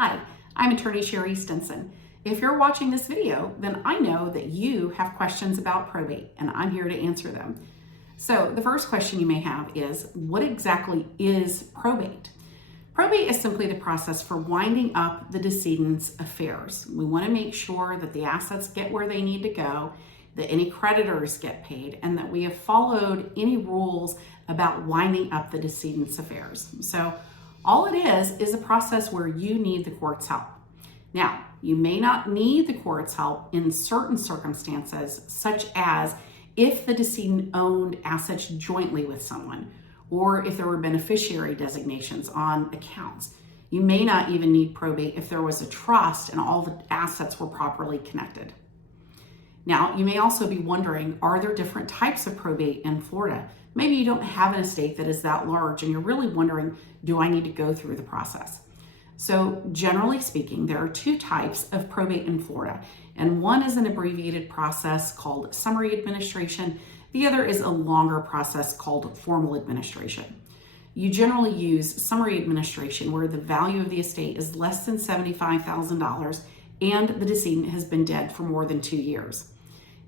Hi, I'm attorney Sherry Stinson. If you're watching this video, then I know that you have questions about probate and I'm here to answer them. So the first question you may have is, what exactly is probate? Probate is simply the process for winding up the decedent's affairs. We want to make sure that the assets get where they need to go, that any creditors get paid, and that we have followed any rules about winding up the decedent's affairs. So all it is a process where you need the court's help. Now, you may not need the court's help in certain circumstances, such as if the decedent owned assets jointly with someone, or if there were beneficiary designations on accounts. You may not even need probate if there was a trust and all the assets were properly connected. Now, you may also be wondering, are there different types of probate in Florida? Maybe you don't have an estate that is that large and you're really wondering, do I need to go through the process? So generally speaking, there are two types of probate in Florida, and one is an abbreviated process called summary administration. The other is a longer process called formal administration. You generally use summary administration where the value of the estate is less than $75,000 and the decedent has been dead for more than 2 years.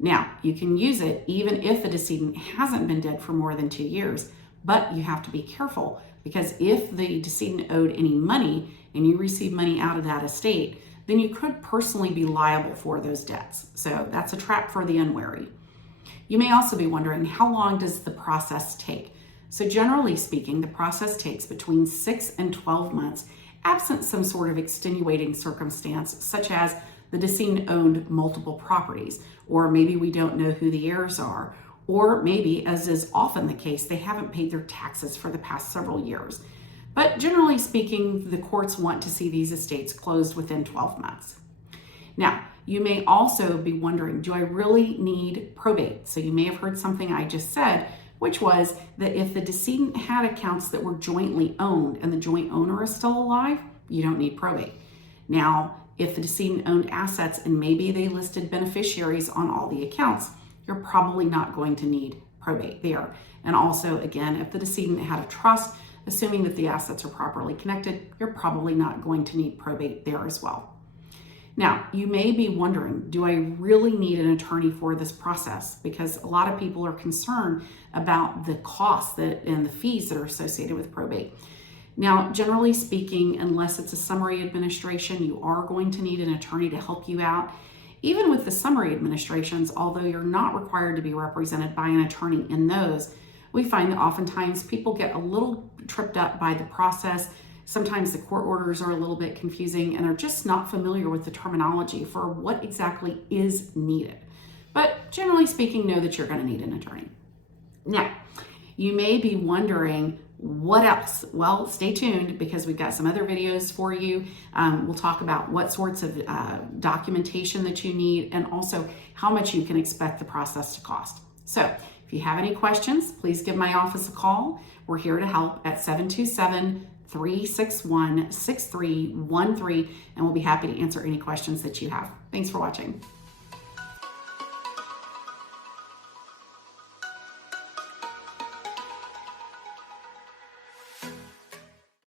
Now, you can use it even if the decedent hasn't been dead for more than 2 years, but you have to be careful because if the decedent owed any money and you receive money out of that estate, then you could personally be liable for those debts. So that's a trap for the unwary. You may also be wondering, how long does the process take? So generally speaking, the process takes between 6 and 12 months, absent some sort of extenuating circumstance, such as the decedent owned multiple properties, or maybe we don't know who the heirs are, or maybe, as is often the case, they haven't paid their taxes for the past several years. But generally speaking, the courts want to see these estates closed within 12 months. Now, you may also be wondering, do I really need probate? So you may have heard something I just said, which was that if the decedent had accounts that were jointly owned and the joint owner is still alive, you don't need probate. Now, if the decedent owned assets and maybe they listed beneficiaries on all the accounts, you're probably not going to need probate there. And also, again, if the decedent had a trust, assuming that the assets are properly connected, you're probably not going to need probate there as well. Now, you may be wondering, do I really need an attorney for this process? Because a lot of people are concerned about the costs and the fees that are associated with probate. Now, generally speaking, unless it's a summary administration, you are going to need an attorney to help you out. Even with the summary administrations, although you're not required to be represented by an attorney in those, we find that oftentimes people get a little tripped up by the process. Sometimes the court orders are a little bit confusing and they're just not familiar with the terminology for what exactly is needed. But generally speaking, know that you're going to need an attorney. Now, you may be wondering, what else? Well, stay tuned because we've got some other videos for you. We'll talk about what sorts of documentation that you need and also how much you can expect the process to cost. So if you have any questions, please give my office a call. We're here to help at 727-361-6313, and we'll be happy to answer any questions that you have. Thanks for watching.